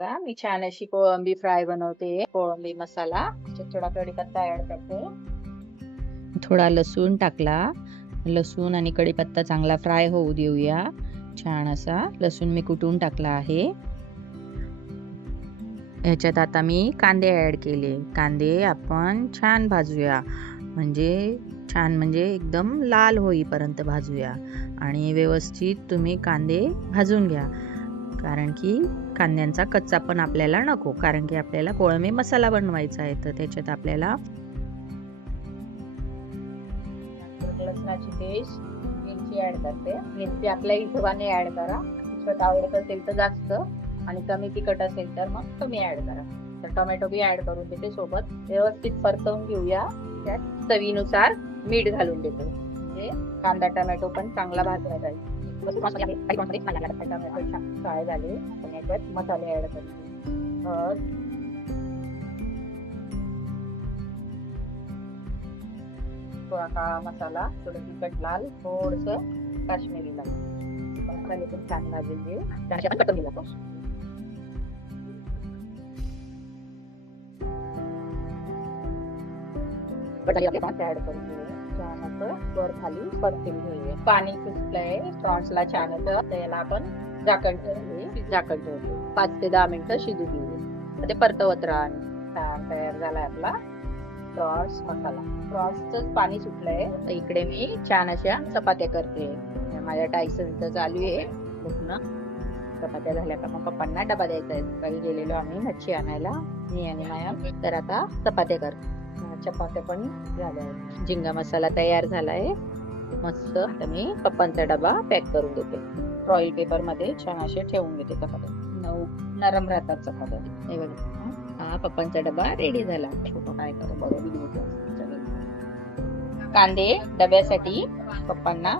का मी छान अशी कोळंबी फ्राय बनवते. कोळंबी मसाला थोडा कढीपत्ता ऍड करते. थोडा लसूण टाकला. लसूण आणि कढीपत्ता चांगला फ्राय होऊ देऊया. छान असा लसूण मी कुटून टाकला आहे. ह्याच्यात आता मी कांदे ऍड केले. कांदे आपण छान भाजूया, म्हणजे एकदम लाल होईपर्यंत भाजूया. आणि व्यवस्थित तुम्ही कांदे भाजून घ्या, कारण की कांद्यांचा कच्चा पण आपल्याला नको, कारण की आपल्याला कोळंबी मसाला बनवायचा आहे. तर त्याच्यात आपल्याला लसणाची पेस्ट, मिरची ऍड करते. मिरची आपल्या हिशोबाने ऍड करा. तिखट आवडत असेल तर जास्त आणि कमी तिखट असेल तर मग कमी ऍड करा. तर टोमॅटो बी ऍड करून देते सोबत. व्यवस्थित परतवून घेऊया. त्यात चवीनुसार मीठ घालून देते, म्हणजे कांदा टोमॅटो पण चांगला भाजला जाईल. टोमॅटो छान फ्राय झाले. आपण याच्यात मसाले ऍड करते. थोडा काळा मसाला, थोडं तिखट लाल, थोडस काश्मीरी लाल. मसाले पण छान भाजून घेऊ. कटून घेऊ आपण. ऍड करून घेऊया. छान असं वर खाली परतून घेऊया. पाणी सुटलंय प्रॉन्सला छान असं. त्याला आपण झाकण ठेवूया. 5 ते 10 मिनिटं शिजू घेऊया. ते परतवत राहा. छान तयार झालाय आपला प्रॉन्स मसाला. प्रॉन्सच पाणी सुटलंय. तर इकडे मी छान अशा चपात्या करते. माझ्या टायसनचं चालू आहे बघणं. चपात्या झाल्या का मग पप्पांना डबा द्यायचा आहे. सकाळी गेलेलो आम्ही मच्छी आणायला, मी आणि माया. तर आता चपात्या करते. चपात्या पण झाल्या. झिंगा मसाला तयार झालाय मस्त. तर मी पप्पांचा डबा पॅक करून देते. फॉइल पेपर मध्ये छान असे ठेवून घेते चपात्या. नरम राहतात चपात्या. हे बघा, हा पप्पांचा डबा रेडी झाला. काय करू बरोबर. कांदे डब्यासाठी पप्पांना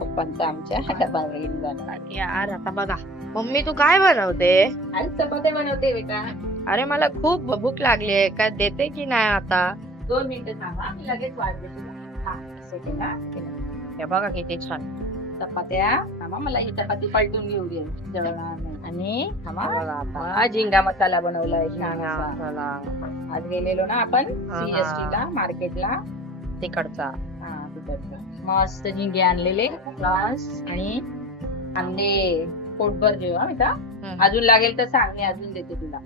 पप्पांचा आमच्या डबा रेडी झाला. यार आता बघा मम्मी तू काय बनवते? आणि चपात्या बनवते बेटा. अरे मला खूप भूक लागली आहे, काय देते की नाही आता? 2 मिनिटं थांबा, मी लगेच वाढते तुला. हे बघा किती छान चपात्या. थांबा, मला ही चपाती पलटून घेऊ दे जळणार. आणि बघा आता. हा झिंगा मसाला बनवलाय छान झिंगा असा. मसाला. आज गेलेलो ना आपण हा. CST ला मार्केटला. तिकडचा. तिकडचा मस्त झिंगे आणलेले, फ्रान्स आणि कांदे. पोटभर जेवा बेटा. अजून लागेल तर सांग, मी अजून देते तुला.